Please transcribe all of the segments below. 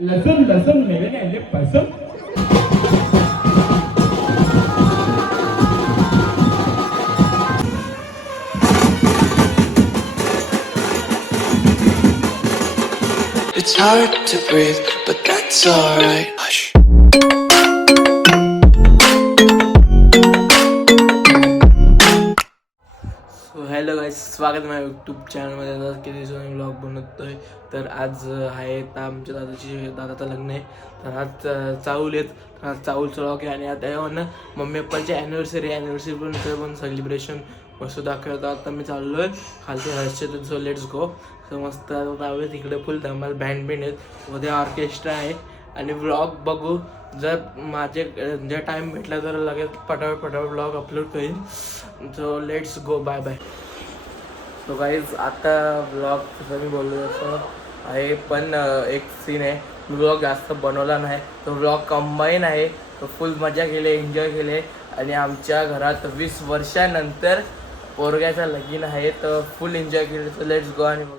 लसूण लसूण मेरे ने पसंद. It's hard to breathe, but that's alright. Hush. So hello guys, स्वागत माझ्या यूट्यूब चॅनलमध्ये. आता किती दिवसांनी ब्लॉग बनवतोय. तर आज आहे आमच्या दादाचं लग्न आहे. तर आज चाऊल आहेत. तर आज चाऊलचं ब्लॉग आहे. आणि आता ना मम्मी पप्पाची ॲनिव्हर्सरी पण सेलिब्रेशन मस्त दाखवतं. आता मी चाललो आहे खालती Harshad. So let's go. So मस्त आता तिकडे फुल धमाल बँड आहेत. उद्या ऑर्केस्ट्रा आहे. आणि ब्लॉग बघू. जर माझे जे टाईम भेटला तर लगेच पटापट ब्लॉग अपलोड करीन. So let's go. Bye bye. So guys आता ब्लॉग जसं मी बोललो तसं आहे. पण एक सीन आहे. ब्लॉग जास्त बनवला नाही. तो ब्लॉग कंबाईन आहे. तो फुल मजा केली, एन्जॉय केले. आणि आमच्या घरात 20 वर्षानंतर पोरग्याचा लगीन आहे. तर फुल एन्जॉय केले. तर लेट्स गो आणि बघू.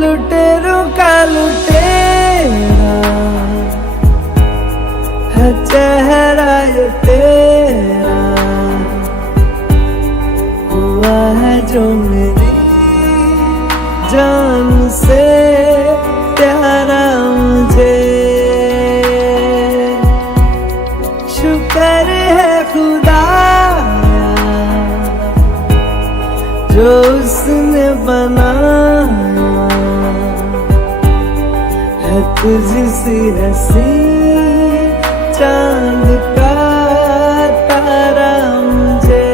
लुटेरों का लुटेरा है चेहरा ये तेरा, हुआ है जो मेरी जान से प्यारा मुझे. शुक्र है खुदा जो उसने बनाया है तुझसी हंसी चांद का तारा मुझे.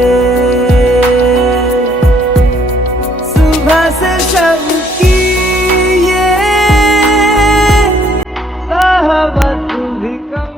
सुबह से शाम की ये साहबत भी कम.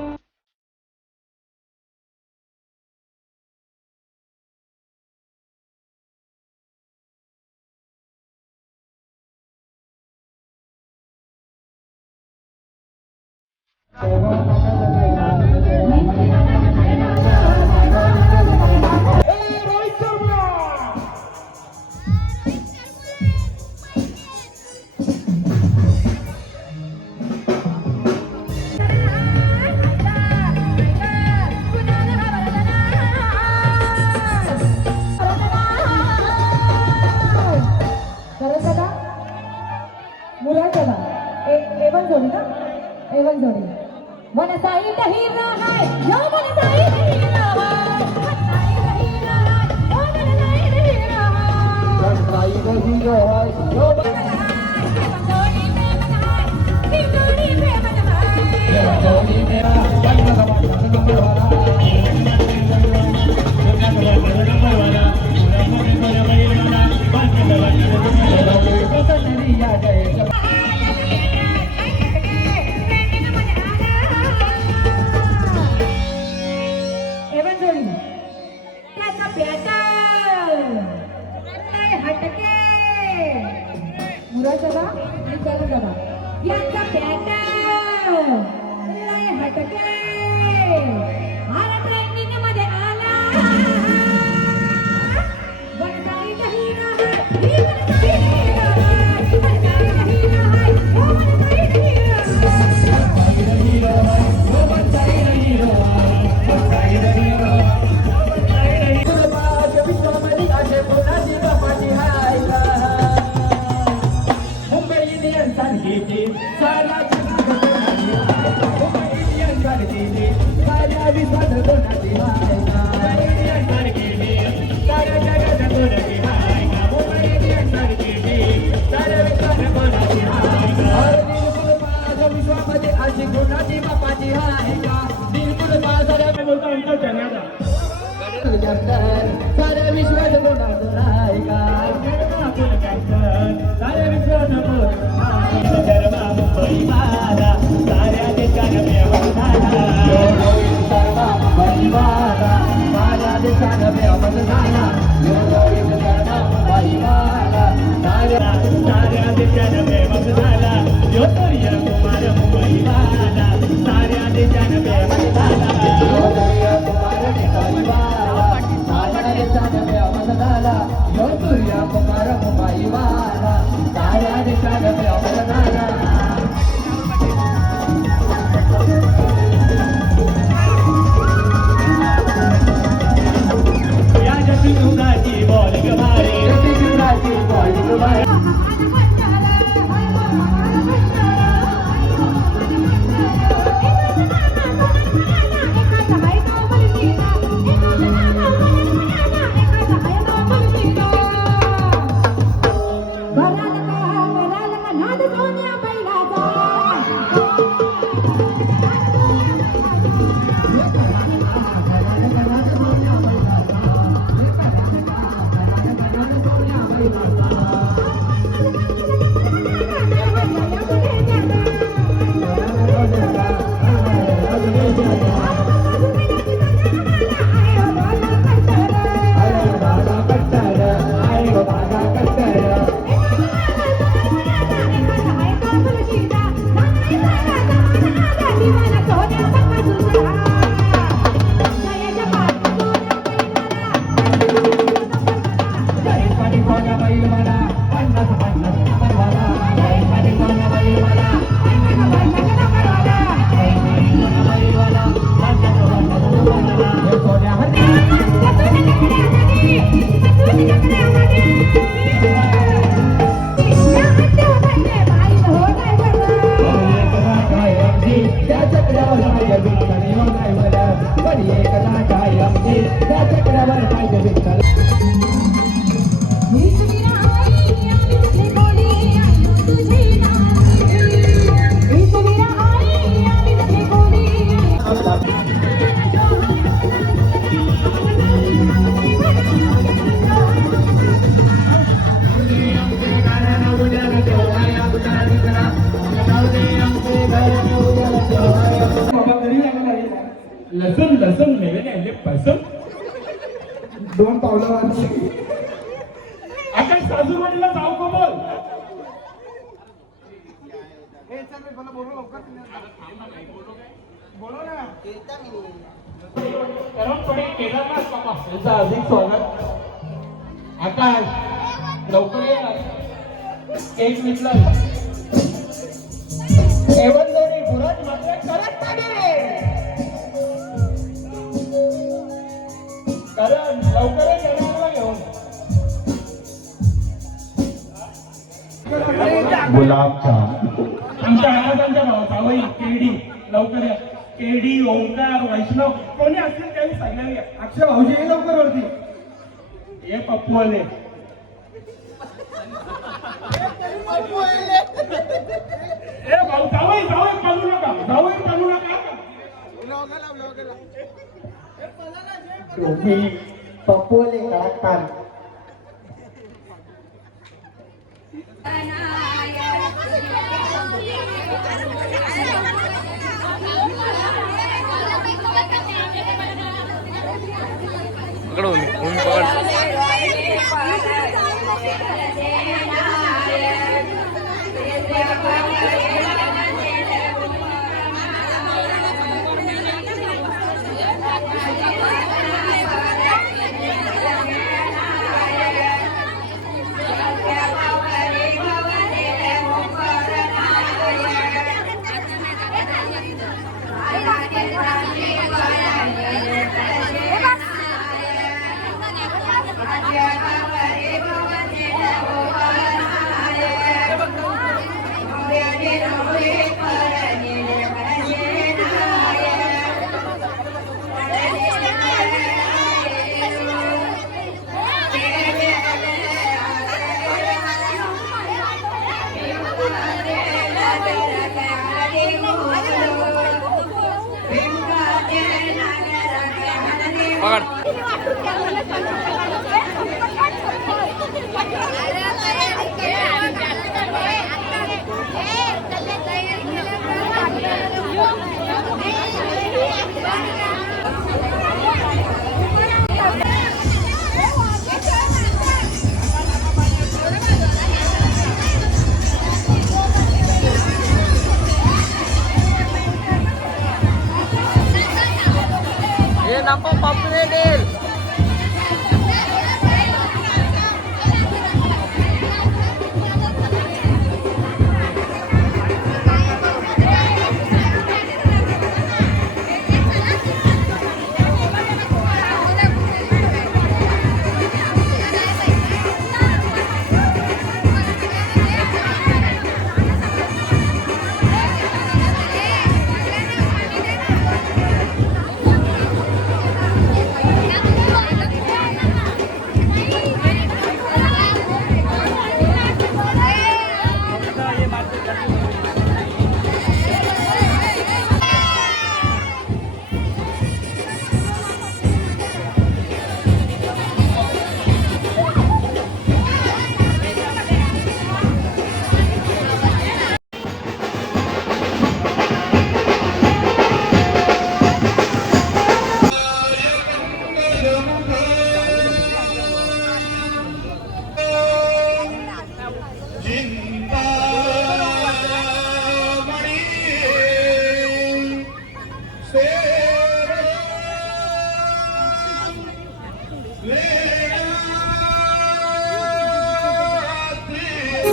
एवन जोड़ी ना, एवन जोड़ी. वन साइड हीरा है, यो वन साइड हीरा है, वन साइड हीरा है, यो वन साइड हीरा है, वन साइड हीरा है, यो वन एवन जोड़ी में बना है, तीन जोड़ी में बना है, एवन जोड़ी में मुरादाबा आणि करंदाबा यांचा पॅटर्न लय हटके. आला ट्रेंडिंग मध्ये आला. बनसाई हीरा है, ही बनसाई हीरा है, बनसाई सारखी सारा जगाची इंडियन सारखी साऱ्या विश्वात कोणाची हाय का इंडियन सारखी साऱ्या जगात कोणाची हाय का इंडियन सारखी साऱ्या विश्वात कोणाची हाय का विश्वामध्ये अशी कोणाची बापाची हाय का दिलकुल बाजारा बोलतो आमचा चॅनल साऱ्या विश्वात कोणाचं हाय का साऱ्या विश्वात कोणाचा मुंबई वाला साऱ्या देशानं फेमस झाला मुंबई वाला साऱ्या देशानं फेमस झाला मुंबई वाला साऱ्या देशानं फेमस झाला ज्योतिर्य कुमार मुंबई वाला साऱ्या देशानं फेमस झाला ज्योतिर्य कुमार मुंबई वाला साऱ्या देशानं फेमस झाला ज्योतिर्य कुमार मुंबई वाला साऱ्या देशानं फेमस झाला या जगुगाची बोल गवारे जगुगाची बोल गवारे लसूण लसूण मेले पसंत दोन पावलं आता सासूबाईला जाऊ का बोल बोलो ना केदारनाथ बाबा यांचं अधिक स्वागत आकाश लवकर ये एक मिनिट एवढं जोडी बुराज मात्र करत कारण लवकरच येणारा घेऊन गुलाबचा आमच्या आवाजांच्या भावाई केडी लवकर या केडी ओंकार वैष्णव कोणी असेल त्यांनी सगळ्यांनी अक्षय भाऊजी हे लवकर वरती हे पप्पू आले ए भाऊ जावई जावई पालू नका जावई पालू नका पप्पोले कलाकार पकड़ो उन पकड़ Yeah.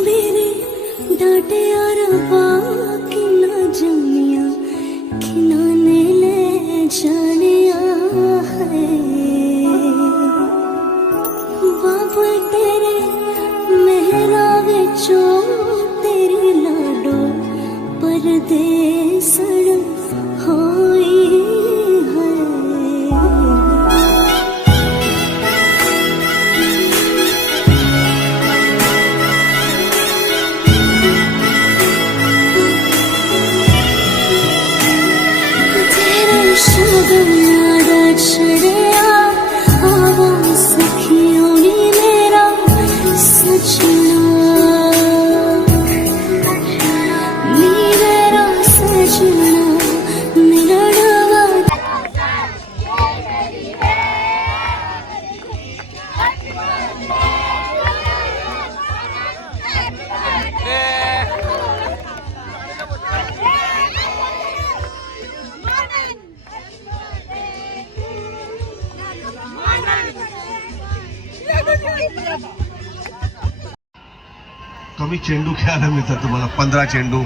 मेरे डांटे और बाकी ना जमिया खिनाने ले जानिया है बाबू तेरे मेहरा विचों तेरी लाडो परदेसड़ होई है शगनारा छड़िया आवो सखियों नी मेरा सजना नी मेरा सजना मेरा डवा कमी चेंडू खेळायला मिळतात तुम्हाला 15 चेंडू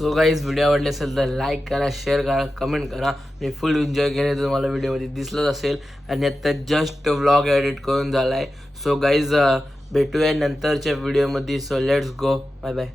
सो गाईज व्हिडिओ आवडले असेल तर लाईक करा, शेअर करा, कमेंट करा. मी फुल एन्जॉय केले तर तुम्हाला व्हिडिओमध्ये दिसलंच असेल. आणि आता जस्ट व्लॉग एडिट करून झाला आहे. सो गाईज भेटूया नंतरच्या व्हिडिओमध्ये. So let's go, bye bye.